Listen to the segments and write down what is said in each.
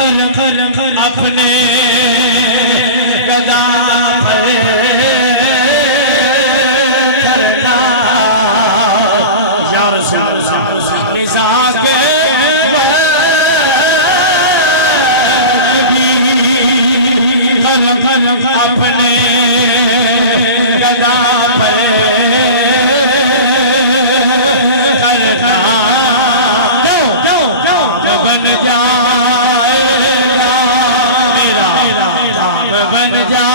अपने गदा पर करना या रसूल मिजाज अपने गदा पर करना बन जाएगा मेरा काम बन जाएगा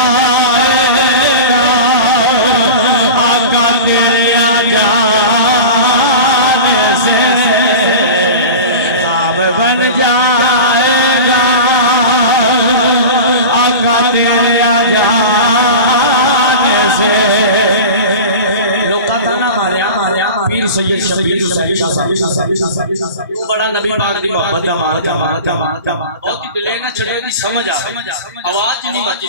आका तेरे आने से काम बन जाएगा आका तेरे बड़ा नबी पाक दी मोहब्बत दा बहुत ही दिले ना छड़े दी समझ आ आवाज नहीं मची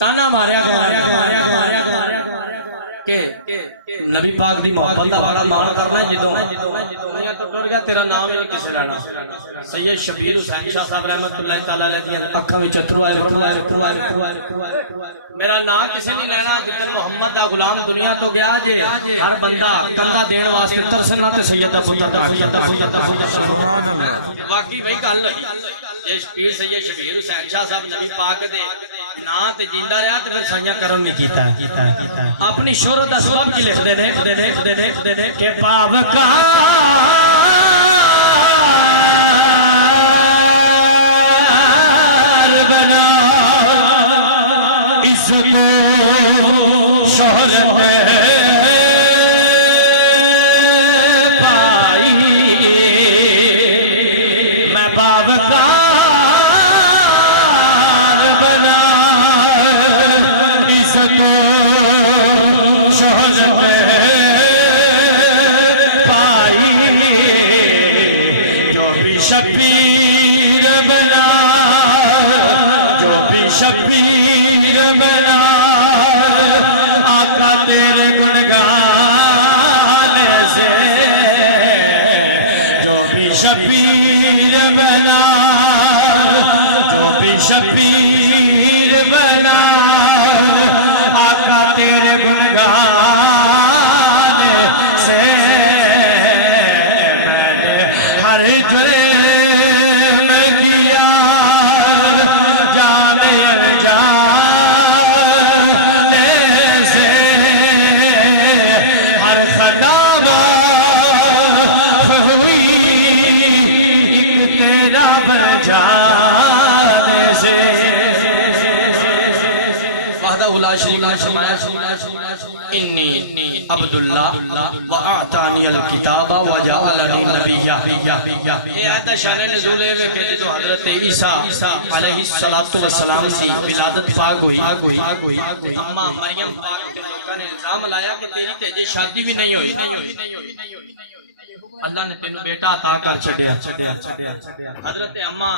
ताना मारया के नबी पाक दी मोहब्बत दा बड़ा मान करना जदों दुनिया तो टुर गया तेरा नाम ही किसे रहना सैयद शबीर हुसैन शाह साहब रहमतुल्लाह तआला अलैहि दी अखां विच अथरू आए मेरा नाम किसे नहीं लेना जिदन मोहम्मद दा गुलाम दुनिया तो गया जे हर बंदा कंधा देने वास्ते तरसना ते सैयद दा पुत्र बाकी भाई गल ये पीर सैयद शबीर हुसैन शाह साहब नबी पाक दे ना ते जिंदा रहा ते फिर साइयां करम नहीं कीता अपनी शोहरत दा सबब की लिखदे ने के पावका बना इसको शोहरत पाई मैं पावका बना इसको शोहरत पाई जो भी शबीर बना शबीर बना आका तेरे गुणगान से जो भी शबीर बना जो भी शबीर बना आका तेरे गुणगान से मैंने हर जुर्म किया इन्नी अब्दुल्लाह व आतानी अल किताबा व जअलनी नबिय्या ये आयत शान नुज़ूल है कि जो हजरत ईसा अलैहि सलातु व सलाम की विलादत पाक हुई अम्मा मरियम पाक के लोगों ने इल्जाम लाया कि तेरी तेजे शादी भी नहीं हुई अल्लाह ने तेनू बेटा अता कर छड़िया हजरत अम्मा